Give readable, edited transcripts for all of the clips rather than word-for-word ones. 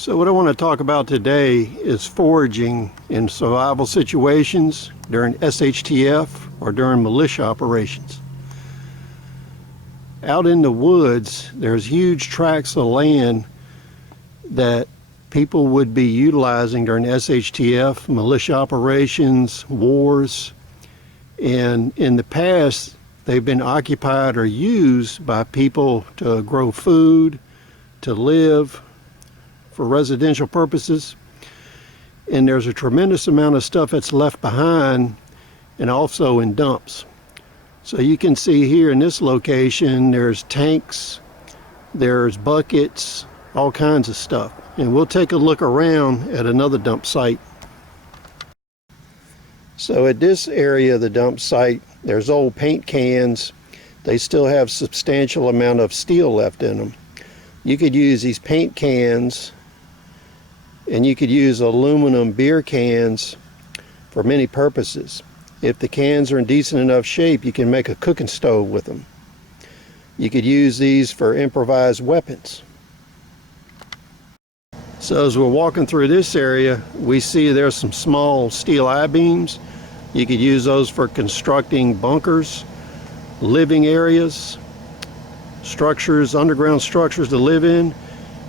So what I want to talk about today is foraging in survival situations during SHTF or during militia operations. Out in the woods, there's huge tracts of land that people would be utilizing during SHTF, militia operations, wars, and in the past they've been occupied or used by people to grow food, to live, for residential purposes, and there's a tremendous amount of stuff that's left behind and also in dumps. So you can see here in this location there's tanks, there's buckets, all kinds of stuff, and we'll take a look around at another dump site. So at this area of the dump site there's old paint cans. They still have substantial amount of steel left in them. You could use these paint cans, and you could use aluminum beer cans for many purposes. If the cans are in decent enough shape, you can make a cooking stove with them. You could use these for improvised weapons. So as we're walking through this area, we see there's some small steel I-beams. You could use those for constructing bunkers, living areas, structures, underground structures to live in.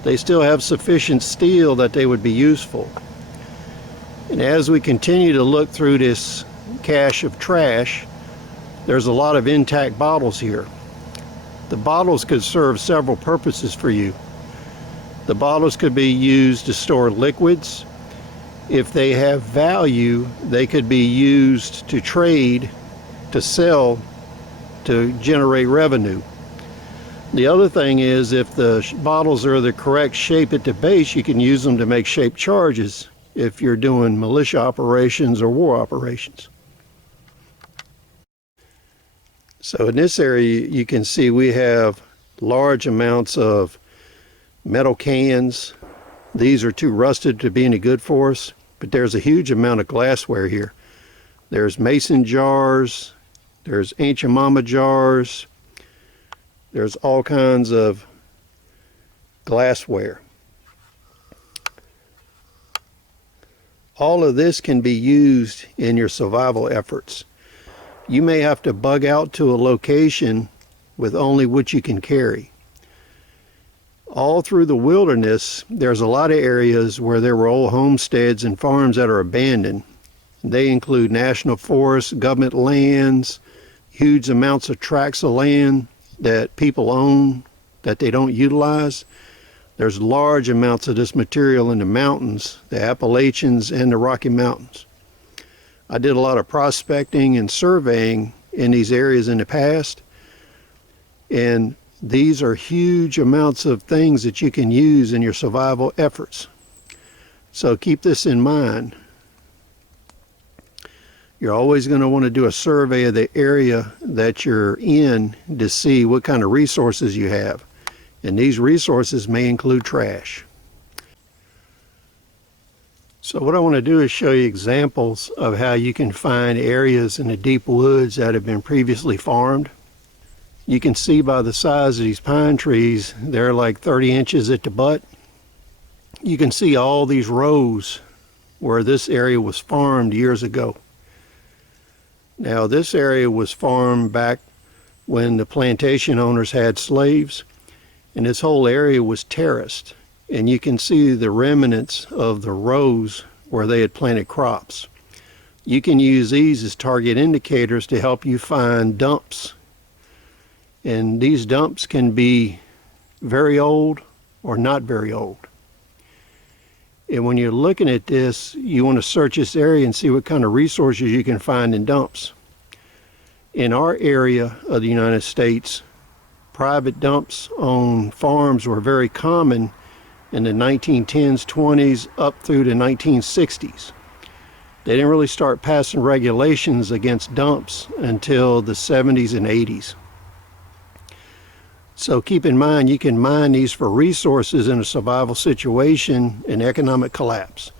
They still have sufficient steel that they would be useful. And as we continue to look through this cache of trash, there's a lot of intact bottles here. The bottles could serve several purposes for you. The bottles could be used to store liquids. If they have value, they could be used to trade, to sell, to generate revenue. The other thing is, if the bottles are the correct shape at the base, you can use them to make shaped charges if you're doing militia operations or war operations. So in this area you can see we have large amounts of metal cans. These are too rusted to be any good for us, but there's a huge amount of glassware here. There's mason jars, there's ancient mama jars, there's all kinds of glassware. All of this can be used in your survival efforts. You may have to bug out to a location with only what you can carry. All through the wilderness, there's a lot of areas where there were old homesteads and farms that are abandoned. They include national forests, government lands, huge amounts of tracts of land that people own that they don't utilize. There's large amounts of this material in the mountains, the Appalachians and the Rocky Mountains. I did a lot of prospecting and surveying in these areas in the past, and these are huge amounts of things that you can use in your survival efforts. So keep this in mind. You're always going to want to do a survey of the area that you're in to see what kind of resources you have. And these resources may include trash. So what I want to do is show you examples of how you can find areas in the deep woods that have been previously farmed. You can see by the size of these pine trees, they're like 30 inches at the butt. You can see all these rows where this area was farmed years ago. Now this area was farmed back when the plantation owners had slaves, and this whole area was terraced, and you can see the remnants of the rows where they had planted crops. You can use these as target indicators to help you find dumps, and these dumps can be very old or not very old. And when you're looking at this, you want to search this area and see what kind of resources you can find in dumps. In our area of the United States, private dumps on farms were very common in the 1910s, 20s, up through the 1960s. They didn't really start passing regulations against dumps until the 70s and 80s. So keep in mind, you can mine these for resources in a survival situation and economic collapse.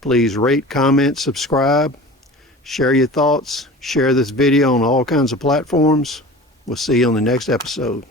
Please rate, comment, subscribe, share your thoughts, share this video on all kinds of platforms. We'll see you on the next episode.